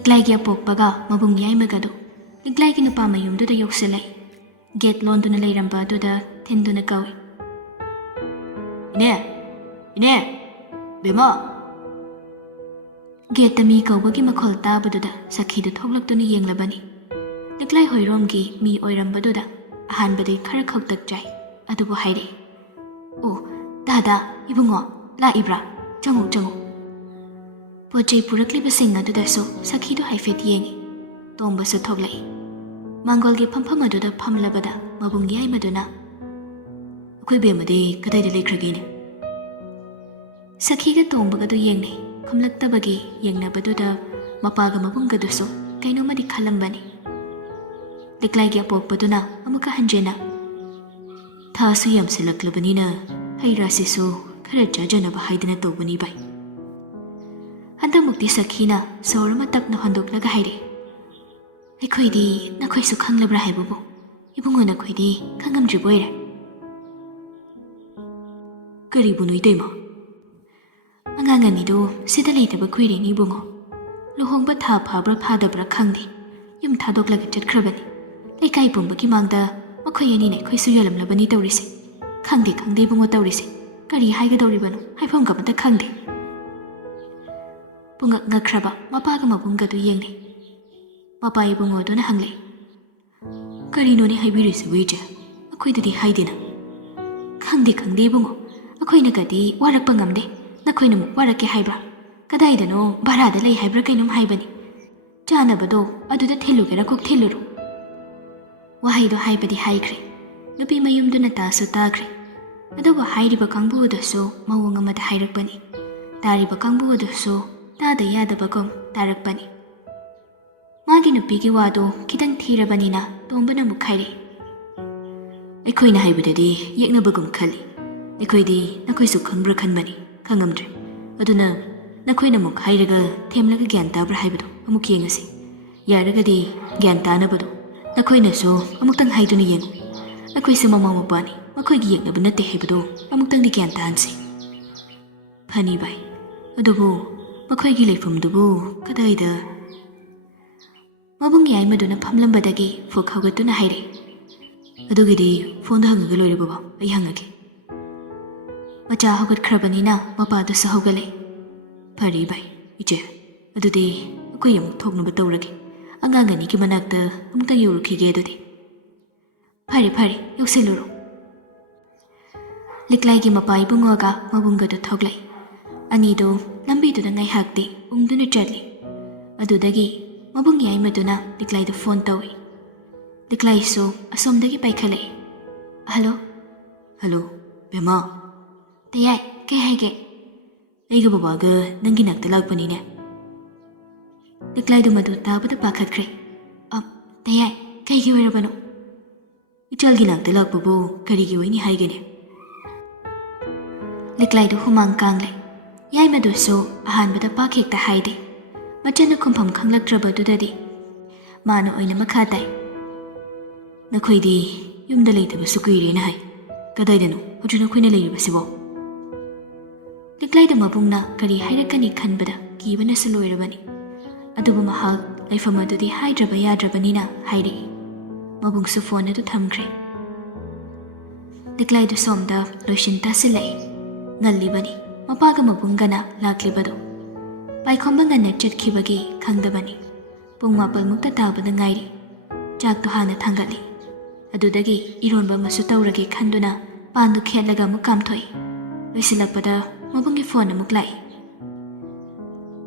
ꯂꯤꯛꯂꯥꯏꯒꯤ ꯑꯄꯣꯛꯄꯒ ꯃꯕꯨꯡ ꯌꯥꯏꯃꯒꯗꯨ ꯂꯤꯛꯂꯥꯏꯒꯤ ꯅꯨꯄꯥ ꯃꯌꯨꯝꯗꯨꯗ ꯌꯧꯁꯤꯜꯂꯛꯏ꯫ ꯒꯦꯠ ꯂꯣꯟꯗꯨꯅ ꯂꯩꯔꯝꯕ ꯑꯗꯨꯗ ꯊꯤꯟꯗꯨꯅ ꯀꯧꯏ꯫ "ꯏꯅꯦ! ꯏꯅꯦ! ꯕꯦꯝꯃ!" ꯒꯦꯠꯇ ꯃꯤ ꯀꯧꯕꯒꯤ ꯃꯈꯣꯜ ꯇꯥꯕꯗꯨꯗ ꯁꯈꯤꯗꯨ ꯊꯣꯛꯂꯛꯇꯨꯅ ꯌꯦꯡꯂꯕꯅꯤ꯫ ꯂꯤꯛꯂꯥꯏ ꯍꯣꯏꯔꯣꯝꯒꯤ ꯃꯤ ꯑꯣꯏꯔꯝꯕꯗꯨꯗ ꯑꯍꯥꯟꯕꯗꯤ ꯈꯔ ꯈꯧꯇꯛ ꯆꯥꯏ, ꯑꯗꯨꯕꯨ ꯍꯥꯏꯔꯛꯏ꯫ "ꯑꯣ, ꯗꯥꯗꯥ, ꯏꯕꯨꯡꯉꯣ, ꯂꯥꯛꯏꯕ꯭ꯔꯥ? ꯆꯪꯉꯨ ꯆꯪꯉꯨ." ꯄꯣꯠ ꯆꯩ ꯄꯨꯔꯛꯂꯤꯕꯁꯤꯡ ꯑꯗꯨꯗꯁꯨ ꯁꯈꯤꯗꯨ ꯍꯥꯏꯐꯦꯠ ꯌꯦꯡꯏ꯫ ꯇꯣꯝꯕꯁꯨ ꯊꯣꯛꯂꯛꯏ꯫ ꯃꯥꯡꯒꯣꯜꯒꯤ ꯐꯝꯐꯝ ꯑꯗꯨꯗ ꯐꯝꯂꯕꯗ ꯃꯕꯨꯡ ꯌꯥꯏꯃꯗꯨꯅ "ꯑꯩꯈꯣꯏ ꯕꯦꯝꯃꯗꯤ ꯀꯗꯥꯏꯗ ꯂꯩꯈ꯭ꯔꯒꯦꯅꯦ?" ꯁꯈꯤꯒ ꯇꯣꯝꯕꯒꯗꯨ ꯌꯦꯡꯅꯩ꯫ ꯈꯨꯝꯂꯛꯇꯕꯒꯤ ꯌꯦꯡꯅꯕꯗꯨꯗ ꯃꯄꯥꯒ ꯃꯕꯨꯡꯒꯗꯨꯁꯨ ꯀꯩꯅꯣꯃꯗꯤ ꯈꯜꯂꯝꯕꯅꯤ꯫ ꯂꯤꯛꯂꯥꯏꯒꯤ ꯑꯄꯣꯛꯄꯗꯨꯅ ꯑꯃꯨꯛꯀ ꯍꯟꯖꯤꯟꯅ "ꯊꯥꯁꯨ ꯌꯥꯝꯁꯤꯜꯂꯛꯂꯕꯅꯤꯅ ꯍꯩ ꯔꯥꯁꯤꯁꯨ ꯈꯔ ꯆꯥꯖꯅꯕ ꯍꯥꯏꯗꯅ ꯇꯧꯕꯅꯤ ꯚꯥꯏ." ꯍꯟꯗꯛꯃꯨꯛꯇꯤ ꯁꯈꯤꯅ ꯁꯣꯔ ꯑꯃ ꯇꯞꯅ ꯍꯣꯟꯗꯣꯛꯂꯒ ꯍꯥꯏꯔꯛꯏ꯫ "ꯑꯩꯈꯣꯏꯗꯤ ꯅꯈꯣꯏꯁꯨ ꯈꯪꯂꯕ꯭ꯔꯥ ꯍꯥꯏꯕꯕꯨ ꯏꯕꯨꯡꯉꯣ, ꯅꯈꯣꯏꯗꯤ ꯈꯪꯉꯝꯗ꯭ꯔꯤꯕ ꯑꯣꯏꯔꯦ?" "ꯀꯔꯤꯕꯨꯅꯣ ꯏꯇꯩꯃ?" "ꯑꯉꯥꯡ ꯑꯅꯤꯗꯨ ꯁꯤꯗ ꯂꯩꯇꯕ ꯀꯨꯏꯔꯦꯅꯤ ꯏꯕꯨꯡꯉꯣ꯫ ꯂꯨꯍꯣꯡꯕ ꯊꯥ ꯐꯥꯕ꯭ꯔꯥ ꯐꯥꯗꯕ꯭ꯔꯥ ꯈꯪꯗꯦ, ꯌꯨꯝ ꯊꯥꯗꯣꯛꯂꯒ ꯆꯠꯈ꯭ꯔꯕꯅꯤ꯫ ꯂꯩꯀꯥꯏ ꯄꯨꯝꯕꯒꯤ ꯃꯥꯡꯗ ꯃꯈꯣꯏ ꯑꯅꯤꯅ ꯑꯩꯈꯣꯏꯁꯨ ꯌꯣꯜꯂꯝꯂꯕꯅꯤ ꯇꯧꯔꯤꯁꯦ꯫ ꯈꯪꯗꯦ ꯈꯪꯗꯦ ꯏꯕꯨꯡꯉꯣ ꯇꯧꯔꯤꯁꯦ, ꯀꯔꯤ ꯍꯥꯏꯒꯗꯧꯔꯤꯕꯅꯣ ꯍꯥꯏꯐꯝꯒ ꯑꯃꯇ ꯈꯪꯗꯦ." ꯄꯨꯡꯉꯛ ꯉꯛꯈ꯭ꯔꯕ ꯃꯄꯥꯒ ꯃꯕꯨꯡꯒꯗꯨ ꯌꯦꯡꯅꯩ꯫ ꯃꯄꯥ ꯏꯕꯨꯡꯉꯣꯗꯨꯅ ꯍꯪꯂꯛꯏ꯫ "ꯀꯔꯤꯅꯣꯅꯦ ꯍꯥꯏꯕꯤꯔꯤꯁꯤꯕꯨ ꯏꯆꯦ? ꯑꯩꯈꯣꯏꯗꯗꯤ ꯍꯥꯏꯗꯦꯅ." "ꯈꯪꯗꯦ ꯈꯪꯗꯦ ꯏꯕꯨꯡꯉꯣ, ꯑꯩꯈꯣꯏꯅꯒꯗꯤ ꯋꯥꯔꯛꯄ ꯉꯝꯗꯦ, ꯅꯈꯣꯏꯅ ꯑꯃꯨꯛ ꯋꯥꯔꯛꯀꯦ ꯍꯥꯏꯕ꯭ꯔꯥ? ꯀꯗꯥꯏꯗꯅꯣ ꯚꯔꯥꯗ ꯂꯩ ꯍꯥꯏꯕ꯭ꯔꯥ ꯀꯩꯅꯣꯝ ꯍꯥꯏꯕꯅꯤ꯫ ꯆꯥꯅꯕꯗꯣ ꯑꯗꯨꯗ ꯊꯤꯜꯂꯨꯒꯦꯔꯥ ꯀꯣꯛ ꯊꯤꯜꯂꯨꯔꯣ." ꯋꯥꯍꯩꯗꯣ ꯍꯥꯏꯕꯗꯤ ꯍꯥꯏꯈ꯭ꯔꯦ, ꯅꯨꯄꯤ ꯃꯌꯨꯝꯗꯨꯅ ꯇꯥꯁꯨ ꯇꯥꯈ꯭ꯔꯦ꯫ ꯑꯗꯨꯕꯨ ꯍꯥꯏꯔꯤꯕ ꯀꯥꯡꯕꯨ ꯑꯗꯨꯁꯨ ꯃꯑꯣꯡ ꯑꯃꯗ ꯍꯥꯏꯔꯛꯄꯅꯤ, ꯇꯥꯔꯤꯕ ꯀꯥꯡꯕꯨ ꯑꯗꯨꯁꯨ ꯇꯥꯗ ꯌꯥꯗꯕꯒꯨꯝ ꯇꯥꯔꯛꯄꯅꯤ꯫ ꯃꯥꯒꯤ ꯅꯨꯄꯤꯒꯤ ꯋꯥꯗꯣ ꯈꯤꯇꯪ ꯊꯤꯔꯕꯅꯤꯅ ꯇꯣꯝꯕꯅ ꯑꯃꯨꯛ ꯍꯥꯏꯔꯛꯏ꯫ "ꯑꯩꯈꯣꯏꯅ ꯍꯥꯏꯕꯗꯗꯤ ꯌꯦꯛꯅꯕꯒꯨꯝ ꯈꯜꯂꯤ. ꯑꯩꯈꯣꯏꯗꯤ ꯅꯈꯣꯏꯁꯨ ꯈꯪꯕ꯭ꯔꯥ ꯈꯟꯕꯅꯤ, ꯈꯪꯉꯝꯗ꯭ꯔꯦ. ꯑꯗꯨꯅ ꯅꯈꯣꯏꯅ ꯑꯃꯨꯛ ꯍꯥꯏꯔꯒ ꯊꯦꯝꯂꯒ ꯒ꯭ꯌꯥꯟ ꯇꯥꯕ꯭ꯔꯥ ꯍꯥꯏꯕꯗꯣ ꯑꯃꯨꯛ ꯌꯦꯡꯉꯁꯤ. ꯌꯥꯔꯒꯗꯤ ꯒ꯭ꯌꯥꯟ ꯇꯥꯅꯕꯗꯣ ꯑꯩꯈꯣꯏꯅꯁꯨ ꯑꯃꯨꯛꯇꯪ ꯍꯥꯏꯗꯨꯅ ꯌꯦꯡꯉꯨ. ꯑꯩꯈꯣꯏꯁꯦ ꯃꯃꯥ ꯃꯄꯥꯅꯤ, ꯃꯈꯣꯏꯒꯤ ꯌꯦꯛꯅꯕ ꯅꯠꯇꯦ ꯍꯥꯏꯕꯗꯣ ꯑꯃꯨꯛꯇꯪꯗꯤ ꯒ꯭ꯌꯥꯟ ꯇꯥꯍꯟꯁꯤ." "ꯐꯅꯤ ꯚꯥꯏ, ꯑꯗꯨꯕꯨ ꯃꯈꯣꯏꯒꯤ ꯂꯩꯐꯝꯗꯨꯕꯨ ꯀꯗꯥꯏꯗ?" ꯃꯕꯨꯡ ꯌꯥꯏꯃꯗꯨꯅ ꯐꯝꯂꯝꯕꯗꯒꯤ ꯐꯨꯛ ꯍꯧꯒꯠꯇꯨꯅ ꯍꯥꯏꯔꯛꯏ꯫ "ꯑꯗꯨꯒꯤꯗꯤ ꯐꯣꯟꯗ ꯍꯪꯉꯒ ꯂꯣꯏꯔꯦ ꯕꯕꯥ, ꯑꯩ ꯍꯪꯉꯒꯦ." ꯃꯆꯥ ꯍꯧꯒꯠꯈ꯭ꯔꯕꯅꯤꯅ ꯃꯄꯥꯗꯨꯁꯨ ꯍꯧꯒꯠꯂꯛꯏ꯫ "ꯐꯔꯦ ꯚꯥꯏ, ꯏꯆꯦ, ꯑꯗꯨꯗꯤ ꯑꯩꯈꯣꯏ ꯑꯃꯨꯛ ꯊꯣꯛꯅꯕ ꯇꯧꯔꯒꯦ. ꯑꯉꯥꯡ ꯑꯅꯤꯒꯤ ꯃꯅꯥꯛꯇ ꯑꯃꯨꯛꯇꯪ ꯌꯧꯔꯨꯈꯤꯒꯦ ꯑꯗꯨꯗꯤ." "ꯐꯔꯦ ꯐꯔꯦ, ꯌꯧꯁꯤꯜꯂꯨꯔꯣ." ꯂꯤꯛꯂꯥꯏꯒꯤ ꯃꯄꯥ ꯏꯕꯨꯡꯉꯣꯒ ꯃꯕꯨꯡꯒꯗꯨ ꯊꯣꯛꯂꯛꯏ꯫ ꯑꯅꯤꯗꯨ ꯂꯝꯕꯤꯗꯨꯗ ꯉꯥꯏꯍꯥꯛꯇꯤ ꯎꯪꯗꯨꯅ ꯆꯠꯂꯤ꯫ ꯑꯗꯨꯗꯒꯤ ꯃꯕꯨꯡ ꯌꯥꯏꯃꯗꯨꯅ ꯂꯤꯛꯂꯥꯏꯗ ꯐꯣꯟ ꯇꯧꯏ꯫ ꯂꯤꯛꯂꯥꯏꯁꯨ ꯑꯁꯣꯝꯗꯒꯤ ꯄꯥꯏꯈꯠꯂꯛꯏ꯫ "ꯍꯜꯂꯣ." "ꯍꯜꯂꯣ, ꯕꯦꯝꯃ." "ꯇꯌꯥꯏ, ꯀꯩ ꯍꯥꯏꯒꯦ?" "ꯑꯩꯒ ꯕꯕꯥꯒ ꯅꯪꯒꯤ ꯅꯥꯛꯇ ꯂꯥꯛꯄꯅꯤꯅꯦ." ꯂꯤꯛꯂꯥꯏꯗꯨ ꯃꯗꯨ ꯇꯥꯕꯗ ꯄꯥꯈꯠꯈ꯭ꯔꯦ꯫ "ꯇꯌꯥꯏ, ꯀꯩꯒꯤ ꯑꯣꯏꯔꯕꯅꯣ?" "ꯏꯆꯥꯜꯒꯤ ꯅꯥꯛꯇ ꯂꯥꯛꯄꯕꯨ ꯀꯔꯤꯒꯤ ꯑꯣꯏꯅꯤ ꯍꯥꯏꯒꯦꯅꯦ?" ꯂꯤꯛꯂꯥꯏꯗꯨ ꯍꯨꯃꯥꯡ ꯀꯥꯡꯂꯦ꯫ ꯌꯥꯏꯃꯗꯨꯁꯨ ꯑꯍꯥꯟꯕꯗ ꯄꯥꯛ ꯍꯦꯛꯇ ꯍꯥꯏꯗꯦ꯫ ꯃꯆꯟꯅ ꯈꯨꯝꯐꯝ ꯈꯪꯂꯛꯇ꯭ꯔꯕꯗꯨꯗꯗꯤ ꯃꯥꯅ ꯑꯣꯏꯅ ꯃꯈꯥ ꯇꯥꯏ꯫ "ꯅꯈꯣꯏꯗꯤ ꯌꯨꯝꯗ ꯂꯩꯇꯕꯁꯨ ꯀꯨꯏꯔꯦꯅ ꯍꯥꯏ. ꯀꯗꯥꯏꯗꯅꯣ ꯍꯧꯖꯤꯛ ꯅꯈꯣꯏꯅ ꯂꯩꯔꯤꯕꯁꯤꯕꯣ?" ꯂꯤꯛꯂꯥꯏꯗ ꯃꯕꯨꯡꯅ ꯀꯔꯤ ꯍꯥꯏꯔꯛꯀꯅꯤ ꯈꯟꯕꯗ ꯀꯤꯕꯅꯁꯨ ꯂꯣꯏꯔꯕꯅꯤ꯫ ꯑꯗꯨꯕꯨ ꯃꯍꯥꯛ ꯂꯩꯐꯝ ꯑꯗꯨꯗꯤ ꯍꯥꯏꯗ꯭ꯔꯕ ꯌꯥꯗ꯭ꯔꯕꯅꯤꯅ ꯍꯥꯏꯔꯛꯏ꯫ ꯃꯕꯨꯡꯁꯨ ꯐꯣꯟ ꯑꯗꯨ ꯊꯝꯈ꯭ꯔꯦ꯫ ꯂꯤꯛꯂꯥꯏꯗꯨ ꯁꯣꯝꯗ ꯂꯣꯏꯁꯤꯟ ꯇꯥꯁꯤꯜꯂꯛꯏ꯫ ꯉꯜꯂꯤꯕꯅꯤ ꯃꯄꯥꯒ ꯃꯕꯨꯡꯒꯅ ꯂꯥꯛꯂꯤꯕꯗꯣ꯫ ꯄꯥꯏꯈꯣꯝꯕ ꯉꯟꯅ ꯆꯠꯈꯤꯕꯒꯤ ꯈꯪꯗꯕꯅꯤ꯫ ꯄꯨꯡ 4 ꯇꯥꯕꯗ ꯉꯥꯏꯔꯤ꯫ ꯆꯥꯛꯇꯣ ꯍꯥꯟꯅ ꯊꯥꯡꯒꯠꯂꯤ꯫ ꯑꯗꯨꯗꯒꯤ ꯏꯔꯣꯟꯕ ꯑꯃꯁꯨ ꯇꯧꯔꯒꯦ ꯈꯟꯗꯨꯅ ꯄꯥꯟꯗꯨ ꯈꯦꯠꯂꯒ ꯑꯃꯨꯛ ꯀꯥꯝꯊꯣꯛꯏ꯫ ꯂꯣꯏꯁꯤꯜꯂꯛꯄꯗ ꯃꯕꯨꯡꯒꯤ ꯐꯣꯟ ꯑꯃꯨꯛ ꯂꯥꯛꯏ꯫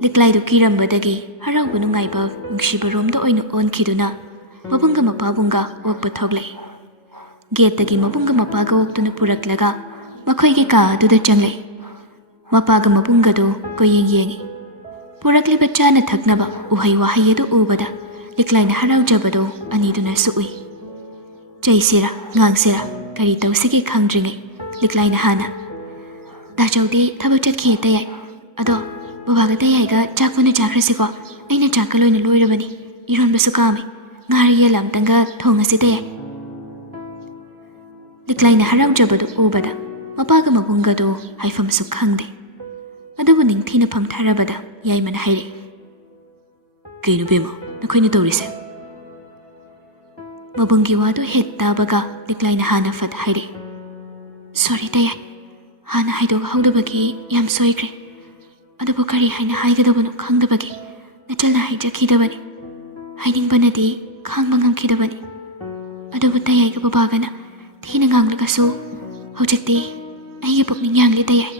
ꯂꯤꯛꯂꯥꯏꯗꯨ ꯀꯤꯔꯝꯕꯗꯒꯤ ꯍꯔꯥꯎꯕ ꯅꯨꯡꯉꯥꯏꯕ ꯅꯨꯡꯁꯤꯕꯔꯣꯝꯗ ꯑꯣꯏꯅ ꯑꯣꯟꯈꯤꯗꯨꯅ ꯃꯕꯨꯡꯒ ꯃꯄꯥꯕꯨꯡꯒ ꯑꯣꯛꯄ ꯊꯣꯛꯂꯛꯏ꯫ ꯒꯦꯠꯇꯒꯤ ꯃꯕꯨꯡꯒ ꯃꯄꯥꯒ ꯑꯣꯛꯇꯨꯅ ꯄꯨꯔꯛꯂꯒ ꯃꯈꯣꯏꯒꯤ ꯀꯥ ꯑꯗꯨꯗ ꯆꯪꯂꯛꯏ꯫ ꯃꯄꯥꯒ ꯃꯕꯨꯡꯒꯗꯨ ꯀꯣꯏꯌꯦꯡ ꯌꯦꯡꯉꯤ꯫ ꯄꯨꯔꯛꯂꯤꯕ ꯆꯥꯅ ꯊꯛꯅꯕ ꯎꯍꯩ ꯋꯥꯍꯩ ꯑꯗꯨ ꯎꯕꯗ ꯂꯤꯛꯂꯥꯏꯅ ꯍꯔꯥꯎꯖꯕꯗꯨ ꯑꯅꯤꯗꯨꯅꯁꯨ ꯎꯏ꯫ ꯆꯩꯁꯤꯔꯥ ꯉꯥꯡꯁꯤꯔꯥ ꯀꯔꯤ ꯇꯧꯁꯤꯒꯦ ꯈꯪꯗ꯭ꯔꯤꯉꯩ ꯂꯤꯛꯂꯥꯏꯅ ꯍꯥꯟꯅ "ꯗꯥꯆꯧꯗꯤ ꯊꯕꯛ ꯆꯠꯈꯤꯌꯦ ꯇꯌꯥꯏ. ꯑꯗꯣ ꯕꯕꯥꯒ ꯇꯌꯥꯏꯒ ꯆꯥꯛ ꯄꯨꯟꯅ ꯆꯥꯈ꯭ꯔꯁꯤꯀꯣ. ꯑꯩꯅ ꯆꯥꯛꯀ ꯂꯣꯏꯅ ꯂꯣꯏꯔꯕꯅꯤ. ꯏꯔꯣꯟꯕꯁꯨ ꯀꯥꯝꯃꯤ. ꯉꯥꯔꯤ ꯌꯦꯜ ꯑꯝꯇꯪꯒ ꯊꯣꯡꯉꯁꯤ ꯇꯌꯥꯏ." ꯂꯤꯛꯂꯥꯏꯅ ꯍꯔꯥꯎꯖꯕꯗꯨ ꯎꯕꯗ ꯃꯄꯥꯒ ꯃꯕꯨꯡꯒꯗꯨ ꯍꯥꯏꯐꯝꯁꯨ ꯈꯪꯗꯦ꯫ ꯑꯗꯨꯕꯨ ꯅꯤꯡꯊꯤꯅ ꯐꯝꯊꯔꯕꯗ ꯌꯥꯏꯃꯅ ꯍꯥꯏꯔꯛꯏ꯫ ꯀꯩꯅꯣ ꯕꯦꯝꯃ ꯅꯈꯣꯏꯅ ꯇꯧꯔꯤꯁꯦ? ꯃꯕꯨꯡꯒꯤ ꯋꯥꯗꯨ ꯍꯦꯛ ꯇꯥꯕꯒ ꯂꯤꯛꯂꯥꯏꯅ ꯍꯥꯟꯅ ꯐꯠ ꯍꯥꯏꯔꯛꯏ. ꯁꯣꯔꯤ ꯇꯌꯥꯏ, ꯍꯥꯟꯅ ꯍꯥꯏꯗꯣꯛꯍꯧꯗꯕꯒꯤ ꯌꯥꯝ ꯁꯣꯏꯈ꯭ꯔꯦ. ꯑꯗꯨꯕꯨ ꯀꯔꯤ ꯍꯥꯏꯅ ꯍꯥꯏꯒꯗꯕꯅꯣ ꯈꯪꯗꯕꯒꯤ ꯅꯆꯜꯅ ꯍꯥꯏꯖꯈꯤꯗꯕꯅꯤ. ꯍꯥꯏꯅꯤꯡꯕꯅꯗꯤ ꯈꯥꯡꯕ ꯉꯝꯈꯤꯗꯕꯅꯤ. ꯑꯗꯨꯕꯨ ꯇꯌꯥꯏꯒ ꯕꯕꯥꯒꯅ ꯊꯤꯅ ꯉꯥꯡꯂꯒꯁꯨ ꯍꯧꯖꯤꯛꯇꯤ ꯑꯩꯒꯤ ꯄꯨꯛꯅꯤꯡ ꯌꯥꯡꯂꯦ ꯇꯌꯥꯏ.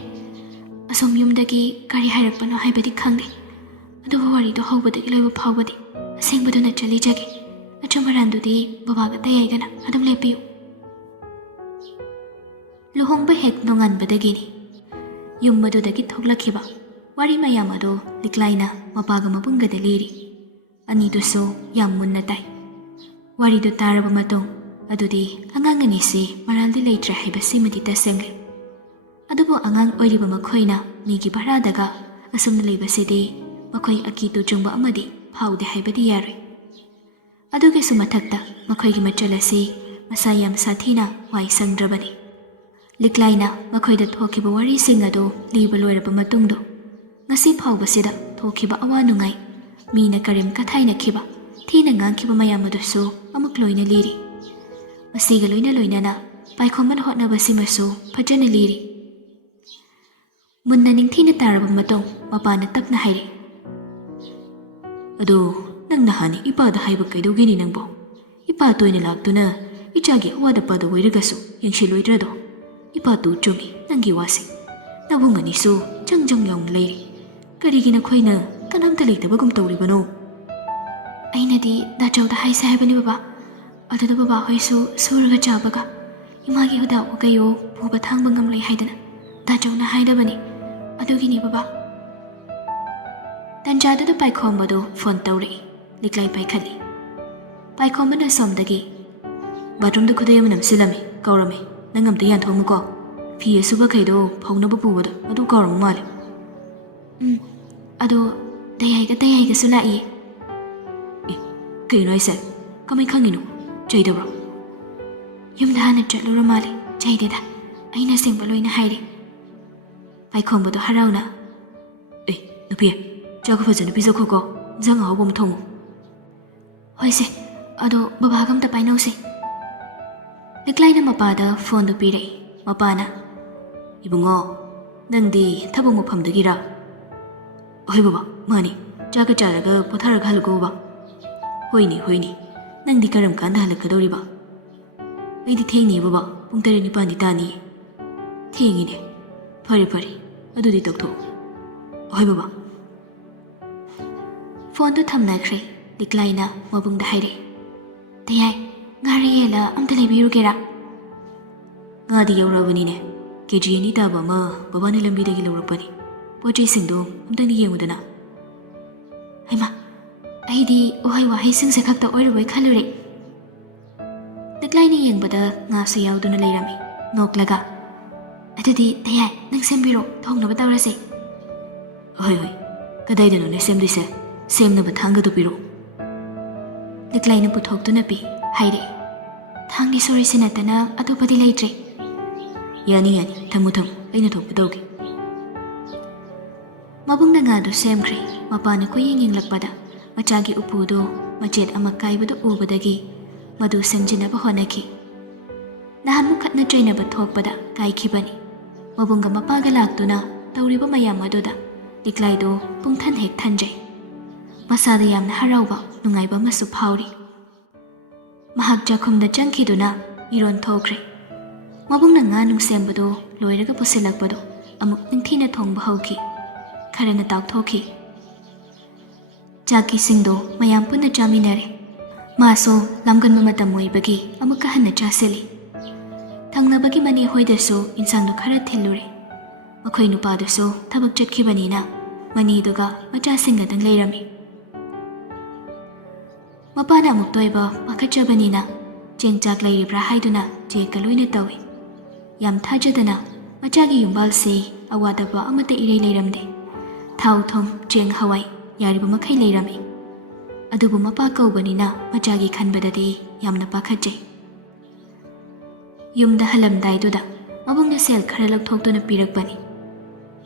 ꯑꯁꯣꯝ ꯌꯨꯝꯗꯒꯤ ꯀꯔꯤ ꯍꯥꯏꯔꯛꯄꯅꯣ ꯍꯥꯏꯕꯗꯤ ꯈꯪꯗꯦ. ꯑꯗꯨꯕꯨ ꯋꯥꯔꯤꯗꯣ ꯍꯧꯕꯗꯒꯤ ꯂꯣꯏꯕ ꯐꯥꯎꯕꯗꯤ ꯑꯁꯦꯡꯕꯗꯨꯅ ꯆꯠꯂꯤꯖꯒꯦ. ꯑꯆꯨꯝ ꯑꯔꯥꯟꯗꯨꯗꯤ ꯕꯕꯥꯒ ꯇꯌꯥꯏꯒꯅ ꯑꯗꯨꯝ ꯂꯦꯞꯄꯤꯌꯨ. ꯂꯨꯍꯣꯡꯕ ꯍꯦꯛ ꯅꯣꯡꯉꯥꯟꯕꯗꯒꯤꯅꯤ ꯌꯨꯝ ꯃꯗꯨꯗꯒꯤ ꯊꯣꯛꯂꯛꯈꯤꯕ ꯋꯥꯔꯤ ꯃꯌꯥꯝ ꯑꯗꯣ ꯂꯤꯛꯂꯥꯏꯅ ꯃꯄꯥꯒ ꯃꯕꯨꯡꯒꯗ ꯂꯤꯔꯤ. ꯑꯅꯤꯗꯨꯁꯨ ꯌꯥꯝ ꯃꯨꯟꯅ ꯇꯥꯏ. ꯋꯥꯔꯤꯗꯨ ꯇꯥꯔꯕ ꯃꯇꯨꯡ ꯑꯗꯨꯗꯤ ꯑꯉꯥꯡ ꯑꯅꯤꯁꯤ ꯃꯔꯥꯜꯗꯤ ꯂꯩꯇ꯭ꯔꯦ ꯍꯥꯏꯕꯁꯤꯃꯗꯤ ꯇꯁꯦꯡꯂꯦ. ꯑꯗꯨꯕꯨ ꯑꯉꯥꯡ ꯑꯣꯏꯔꯤꯕ ꯃꯈꯣꯏꯅ ꯃꯤꯒꯤ ꯚꯔꯥꯗꯒ ꯑꯁꯨꯝꯅ ꯂꯩꯕꯁꯤꯗꯤ ꯃꯈꯣꯏ ꯑꯀꯤ ꯇꯨꯖꯨꯡꯕ ꯑꯃꯗꯤ ꯐꯥꯎꯗꯦ ꯍꯥꯏꯕꯗꯤ ꯌꯥꯔꯣꯏ. ꯑꯗꯨꯒꯤꯁꯨ ꯃꯊꯛꯇ ꯃꯈꯣꯏꯒꯤ ꯃꯆꯜ ꯑꯁꯤ ꯃꯁꯥ ꯌꯥꯝ ꯁꯥꯊꯤꯅ ꯋꯥꯏ ꯁꯪꯗ꯭ꯔꯕꯅꯤ. ꯂꯤꯛꯂꯥꯏꯅ ꯃꯈꯣꯏꯗ ꯊꯣꯛꯈꯤꯕ ꯋꯥꯔꯤꯁꯤꯡ ꯑꯗꯨ ꯂꯤꯕ ꯂꯣꯏꯔꯕ ꯃꯇꯨꯡꯗꯣ ꯉꯁꯤ ꯐꯥꯎꯕꯁꯤꯗ ꯊꯣꯛꯈꯤꯕ ꯑꯋꯥ ꯅꯨꯡꯉꯥꯏ, ꯃꯤꯅ ꯀꯔꯦꯝ ꯀꯊꯥꯏꯅꯈꯤꯕ, ꯊꯤꯅ ꯉꯥꯡꯈꯤꯕ ꯃꯌꯥꯝ ꯑꯗꯨꯁꯨ ꯑꯃꯨꯛ ꯂꯣꯏꯅ ꯂꯤꯔꯤ. ꯃꯁꯤꯒ ꯂꯣꯏꯅꯅ ꯄꯥꯏꯈꯣꯝꯕꯅ ꯍꯣꯠꯅꯕꯁꯤꯃꯁꯨ ꯐꯖꯅ ꯂꯤꯔꯤ. ꯃꯨꯟꯅ ꯅꯤꯡꯊꯤꯅ ꯇꯥꯔꯕ ꯃꯇꯨꯡ ꯃꯄꯥꯅ ꯇꯞꯅ ꯍꯥꯏꯔꯛꯏ. ꯑꯗꯣ ꯅꯪ ꯅꯍꯥꯟ ꯏꯄꯥꯗ ꯍꯥꯏꯕ ꯀꯩꯗꯧꯒꯦꯅꯤ ꯅꯪꯕꯣ? ꯏꯄꯥ ꯇꯣꯏꯅ ꯂꯥꯛꯇꯨꯅ ꯏꯆꯥꯒꯤ ꯑꯋꯥꯗ ꯄꯥꯗ ꯑꯣꯏꯔꯒꯁꯨ ꯌꯦꯡꯁꯤꯜꯂꯣꯏꯗ꯭ꯔꯗꯣ? ꯏꯄꯥꯇꯨ ꯆꯨꯝꯃꯤ ꯅꯪꯒꯤ ꯋꯥꯁꯤ. ꯅꯕꯨꯡ ꯑꯅꯤꯁꯨ ꯖꯪ ꯖꯪ ꯂꯥꯎꯅ ꯂꯩꯔꯤ. ꯀꯔꯤꯒꯤ ꯅꯈꯣꯏꯅ ꯀꯅꯥꯝꯇ ꯂꯩꯇꯕꯒꯨꯝ ꯇꯧꯔꯤꯕꯅꯣ? ꯑꯩꯅꯗꯤ ꯗꯥꯆꯧꯗ ꯍꯥꯏꯁꯦ ꯍꯥꯏꯕꯅꯤ ꯕꯕꯥ. ꯑꯗꯨꯗ ꯕꯕꯥ ꯍꯣꯏꯁꯨ ꯁꯨꯔꯒ ꯆꯥꯕꯒ ꯏꯃꯥꯒꯤ ꯍꯨꯗꯥꯎ ꯀꯩꯌꯣ ꯄꯨꯕ ꯊꯥꯡꯕ ꯉꯝꯂꯣꯏ ꯍꯥꯏꯗꯅ ꯗꯥꯆꯧꯅ ꯍꯥꯏꯗꯕꯅꯤ. ꯑꯗꯨꯒꯤꯅꯤ ꯕꯕꯥ. ꯇꯟꯖꯥꯗꯨꯗ ꯄꯥꯏꯈꯣꯝꯕꯗꯣ ꯐꯣꯟ ꯇꯧꯔꯛꯏ. ꯂꯤꯛꯂꯥꯏ ꯄꯥꯏꯈꯠꯂꯤ. ꯄꯥꯏꯈꯣꯝꯕꯅ ꯁꯣꯝꯗꯒꯤ ꯕꯥꯊꯔꯨꯝꯗ ꯈꯨꯗꯩ ꯑꯃ ꯅꯝꯁꯤꯜꯂꯝꯃꯤ, ꯀꯧꯔꯝꯃꯤ. ꯅꯪ ꯑꯝꯇ ꯌꯥꯟꯊꯣꯛꯑꯝꯃꯨꯀꯣ. ꯐꯤ ꯑꯁꯨꯕꯈꯩꯗꯣ ꯐꯧꯅꯕ ꯄꯨꯕꯗꯣ ꯑꯗꯨ ꯀꯥꯎꯔꯝꯕ ꯃꯥꯜꯂꯦ. ꯑꯗꯣ ꯇꯌꯥꯏꯒꯁꯨ ꯂꯥꯛꯏ. ꯑꯦ, ꯀꯩꯅꯣ ꯍꯥꯏꯁꯦ? ꯀꯃꯥꯏ ꯈꯪꯉꯤꯅꯣ? ꯆꯩꯗꯕ꯭ꯔꯣ? ꯌꯨꯝꯗ ꯍꯥꯟꯅ ꯆꯠꯂꯨꯔ ꯃꯥꯜꯂꯦ. ꯆꯩꯗꯦꯗ, ꯑꯩꯅ ꯑꯁꯦꯡꯕ ꯂꯣꯏꯅ ꯍꯥꯏꯔꯤ. ꯄꯥꯏꯈꯣꯝꯕꯗꯣ ꯍꯔꯥꯎꯅ ꯅꯨꯄꯤ, ꯆꯥꯛꯀ ꯐꯖꯅ ꯄꯤꯖꯈꯣꯀꯣ. ꯏꯟꯖꯥꯡ ꯑꯍꯥꯎꯕ ꯑꯃ ꯊꯣꯡꯉꯨ. ꯍꯣꯏꯁꯦ, ꯑꯗꯣ ꯕꯕꯥꯒ ꯑꯝꯇ ꯄꯥꯏꯅꯧꯁꯦ. ꯂꯤꯛꯂꯥꯏꯅ ꯃꯄꯥꯗ ꯐꯣꯟꯗꯨ ꯄꯤꯔꯛꯏ. ꯃꯄꯥꯅ ꯏꯕꯨꯡꯉꯣ, ꯅꯪꯗꯤ ꯊꯕꯛ ꯃꯐꯝꯗꯒꯤꯔꯥ? ꯍꯣꯏ ꯕꯕꯥ, ꯃꯥꯅꯤ. ꯆꯥꯛꯀ ꯆꯥꯔꯒ ꯄꯣꯊꯥꯔꯒ ꯍꯜꯂꯨꯀꯣ ꯕꯕꯥ. ꯍꯣꯏꯅꯦ. ꯅꯪꯗꯤ ꯀꯔꯝ ꯀꯥꯟꯗ ꯍꯜꯂꯛꯀꯗꯧꯔꯤꯕ? ꯑꯩꯗꯤ ꯊꯦꯡꯅꯤ ꯕꯕꯥ. ꯄꯨꯡ 8-9 ꯇꯥꯅꯤꯌꯦ. ꯊꯦꯡꯉꯤꯅꯦ. ꯐꯔꯦ. ꯑꯗꯨꯗꯤ ꯇꯧꯊꯣꯛꯑꯣ. ꯍꯣꯏ ꯕꯕꯥ. ꯐꯣꯟꯗꯨ ꯊꯝꯅꯈ꯭ꯔꯦ. ꯂꯤꯛꯂꯥꯏꯅ ꯃꯕꯨꯡꯗ ꯍꯥꯏꯔꯛꯏ. ꯇꯌꯥꯏ, ꯉꯥꯔꯤ ꯌꯦꯜꯂ ꯑꯝꯇ ꯂꯩꯕꯤꯔꯨꯒꯦꯔꯥ? ꯉꯥꯗꯤ ꯌꯧꯔꯛꯑꯕꯅꯤꯅꯦ. KG 2 ꯇꯥꯕ ꯑꯃ ꯕꯕꯥꯅ ꯂꯝꯕꯤꯗꯒꯤ ꯂꯧꯔꯛꯄꯅꯤ. ꯄꯣꯠꯆꯩꯁꯤꯡꯗꯣ ꯑꯝꯇꯪꯗꯤ ꯌꯦꯡꯉꯨꯗꯅ. ꯍꯩꯃꯥ, ꯑꯩꯗꯤ ꯎꯍꯩ ꯋꯥꯍꯩꯁꯤꯡꯁꯦ ꯈꯛꯇ ꯑꯣꯏꯔꯕꯣꯏ ꯈꯜꯂꯨꯔꯦ. ꯂꯤꯛꯂꯥꯏꯅ ꯌꯦꯡꯕꯗ ꯉꯥꯁꯨ ꯌꯥꯎꯗꯨꯅ ꯂꯩꯔꯝꯃꯤ. ꯅꯣꯛꯂꯒ, ꯑꯗꯨꯗꯤ ꯇꯌꯥꯏ, ꯅꯪ ꯁꯦꯝꯕꯤꯔꯣ, ꯊꯣꯡꯅꯕ ꯇꯧꯔꯁꯦ. ꯍꯣꯏ. ꯀꯗꯥꯏꯗꯅꯣꯅꯦ ꯁꯦꯝꯗꯣꯏꯁꯦ? ꯁꯦꯝꯅꯕ ꯊꯥꯡꯒꯗꯨ ꯄꯤꯔꯛꯑꯣ. ꯂꯤꯛꯂꯥꯏꯅ ꯄꯨꯊꯣꯛꯇꯨꯅ ꯄꯤ. ꯍꯥꯏꯔꯛꯏ. ꯊꯥꯡꯒꯤ ꯁꯣꯔꯤꯁꯤ ꯅꯠꯇꯅ ꯑꯇꯣꯞꯄꯗꯤ ꯂꯩꯇ꯭ꯔꯦ. ꯌꯥꯅꯤ. ꯊꯝꯃꯨ. ꯑꯩꯅ ꯊꯣꯛꯄ ꯇꯧꯒꯦ. ꯃꯕꯨꯡꯅ ꯉꯥꯗꯨ ꯁꯦꯝꯈ꯭ꯔꯦ. ꯃꯄꯥꯅ ꯀꯨꯌꯦꯡ ꯌꯦꯡꯂꯛꯄꯗ ꯃꯆꯥꯒꯤ ꯎꯄꯨꯗꯨ ꯃꯆꯦꯠ ꯑꯃ ꯀꯥꯏꯕꯗꯨ ꯎꯕꯗꯒꯤ ꯃꯗꯨ ꯁꯦꯝꯖꯤꯟꯅꯕ ꯍꯣꯠꯅꯈꯤ. ꯅꯍꯥꯟꯃꯨꯛ ꯈꯠꯅ ꯆꯩꯅꯕ ꯊꯣꯛꯄꯗ ꯀꯥꯏꯈꯤꯕꯅꯤ. ꯃꯕꯨꯡꯒ ꯃꯄꯥꯒ ꯂꯥꯛꯇꯨꯅ ꯇꯧꯔꯤꯕ ꯃꯌꯥꯝ ꯑꯗꯨꯗ ꯂꯤꯛꯂꯥꯏꯗꯣ ꯄꯨꯡꯊꯟ ꯍꯦꯛ ꯊꯟꯖꯩ. ꯃꯁꯥꯗ ꯌꯥꯝꯅ ꯍꯔꯥꯎꯕ, ꯅꯨꯡꯉꯥꯏꯕ ꯑꯃꯁꯨ ꯐꯥꯎꯔꯤ. ꯃꯍꯥꯛ ꯆꯥꯛꯈꯨꯝꯗ ꯆꯪꯈꯤꯗꯨꯅ ꯏꯔꯣꯟ ꯊꯣꯛꯈ꯭ꯔꯦ. ꯃꯕꯨꯡꯅ ꯉꯥ ꯅꯨꯡ ꯁꯦꯝꯕꯗꯨ ꯂꯣꯏꯔꯒ ꯄꯨꯁꯤꯜꯂꯛꯄꯗꯨ ꯑꯃꯨꯛ ꯅꯤꯡꯊꯤꯅ ꯊꯣꯡꯕ ꯍꯧꯈꯤ. ꯈꯔꯅ ꯇꯥꯎꯊꯣꯛꯈꯤ. ꯆꯥꯛꯀꯤꯁꯤꯡꯗꯣ ꯃꯌꯥꯝ ꯄꯨꯟꯅ ꯆꯥꯃꯤꯟꯅꯔꯦ. ꯃꯥꯁꯨ ꯂꯥꯝꯒꯟꯕ ꯃꯇꯝ ꯑꯣꯏꯕꯒꯤ ꯑꯃꯨꯛꯀ ꯍꯟꯅ ꯆꯥꯁꯤꯜꯂꯤ. ꯊꯪꯅꯕꯒꯤ ꯃꯅꯦ ꯍꯣꯏꯗꯁꯨ ꯏꯟꯁꯥꯡꯗꯣ ꯈꯔ ꯊꯤꯜꯂꯨꯔꯦ. ꯃꯈꯣꯏ ꯅꯨꯄꯥꯗꯨꯁꯨ ꯊꯕꯛ ꯆꯠꯈꯤꯕꯅꯤꯅ ꯃꯅꯦꯗꯨꯒ ꯃꯆꯥꯁꯤꯡꯒꯗꯪ ꯂꯩꯔꯝꯃꯤ. ꯃꯄꯥꯅ ꯑꯃꯨꯛ ꯇꯣꯏꯕ ꯄꯥꯈꯠꯆꯕꯅꯤꯅ ꯆꯦꯡ ꯆꯥꯛ ꯂꯩꯔꯤꯕ꯭ꯔꯥ ꯍꯥꯏꯗꯨꯅ ꯆꯦꯛꯀ ꯂꯣꯏꯅ ꯇꯧꯏ. ꯌꯥꯝ ꯊꯥꯖꯗꯅ ꯃꯆꯥꯒꯤ ꯌꯨꯝꯕꯥꯜꯁꯤ ꯑꯋꯥꯗꯕ ꯑꯃꯠꯇ ꯏꯔꯩ ꯂꯩꯔꯝꯗꯦ. ꯊꯥꯎ ꯊꯨꯝ, ꯆꯦꯡ ꯍꯋꯥꯏ ꯌꯥꯔꯤꯕ ꯃꯈꯩ ꯂꯩꯔꯝꯃꯤ. ꯑꯗꯨꯕꯨ ꯃꯄꯥ ꯀꯧꯕꯅꯤꯅ ꯃꯆꯥꯒꯤ ꯈꯟꯕꯗꯗꯤ ꯌꯥꯝꯅ ꯄꯥꯈꯠꯆꯩ. ꯌꯨꯝꯗ ꯍꯜꯂꯝꯗꯥꯏꯗꯨꯗ ꯃꯕꯨꯡꯅ ꯁꯦꯜ ꯈꯔ ꯂꯧꯊꯣꯛꯇꯨꯅ ꯄꯤꯔꯛꯄꯅꯤ.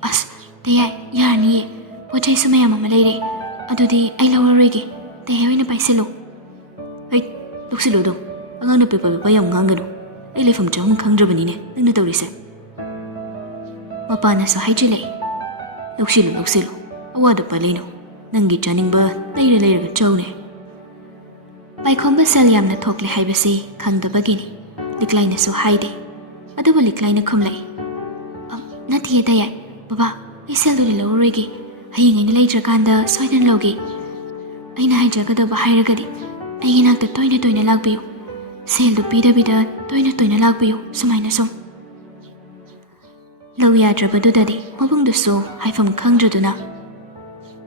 ꯑꯁ ꯇꯌꯥꯏ, ꯌꯥꯔꯅꯤꯌꯦ. ꯄꯣꯠ ꯆꯩꯁꯨ ꯃꯌꯥꯝ ꯑꯃ ꯂꯩꯔꯦ. ꯑꯗꯨꯗꯤ ꯑꯩ ꯂꯧꯔꯔꯣꯏꯒꯦ ꯇꯦꯍꯦ ꯑꯣꯏꯅ ꯄꯥꯏꯁꯤꯜꯂꯣ ꯑꯩ ꯂꯧꯁꯤꯜꯂꯨ ꯑꯗꯨꯝ ꯑꯉꯥꯡꯅ ꯄꯦꯄ ꯌꯥꯝ ꯉꯥꯡꯒꯅꯨ ꯑꯩ ꯂꯩꯐꯝ ꯆꯥꯐꯝ ꯈꯪꯗ꯭ꯔꯕꯅꯤꯅꯦ ꯅꯪꯅ ꯇꯧꯔꯤꯁꯦ ꯃꯄꯥꯅꯁꯨ ꯍꯥꯏꯖꯤꯜꯂꯛꯏ ꯂꯧꯁꯤꯜꯂꯨ ꯑꯋꯥꯗ ꯄꯜꯂꯤꯅꯣ ꯅꯪꯒꯤ ꯆꯥꯅꯤꯡꯕ ꯂꯩꯔꯒ ꯆꯥꯎꯅꯦ ꯄꯥꯏꯈꯣꯝꯕ ꯁꯦꯜ ꯌꯥꯝꯅ ꯊꯣꯛꯂꯦ ꯍꯥꯏꯕꯁꯤ ꯈꯪꯗꯕꯒꯤꯅꯤ ꯂꯤꯛꯂꯥꯏꯅꯁꯨ ꯍꯥꯏꯗꯦ ꯑꯗꯨꯕꯨ ꯂꯤꯛꯂꯥꯏꯅ ꯈꯨꯝꯂꯛꯏ ꯅꯠꯇꯦ ꯇꯌꯥꯏ ꯕꯕꯥ ꯑꯩ ꯁꯦꯜꯗꯨꯗꯤ ꯂꯧꯔꯔꯣꯏꯒꯦ ꯍꯌꯦꯡ ꯑꯩꯅ ꯂꯩꯇ꯭ꯔꯀꯥꯟꯗ ꯁꯣꯏꯗꯅ ꯂꯧꯒꯦ ꯑꯩꯅ ꯍꯥꯏꯖꯒꯗꯕ ꯍꯥꯏꯔꯒꯗꯤ ꯑꯩꯒꯤ ꯅꯥꯛꯇ ꯇꯣꯏꯅ ꯂꯥꯛꯄꯤꯌꯨ ꯁꯦꯜꯗꯨ ꯄꯤꯗꯕꯤꯗ ꯇꯣꯏꯅ ꯂꯥꯛꯄꯤꯌꯨ ꯁꯨꯃꯥꯏꯅ ꯁꯨꯝ ꯂꯧ ꯌꯥꯗ꯭ꯔꯕꯗꯨꯗꯗꯤ ꯃꯕꯨꯡꯗꯨꯁꯨ ꯍꯥꯏꯐꯝ ꯈꯪꯗ꯭ꯔꯗꯨꯅ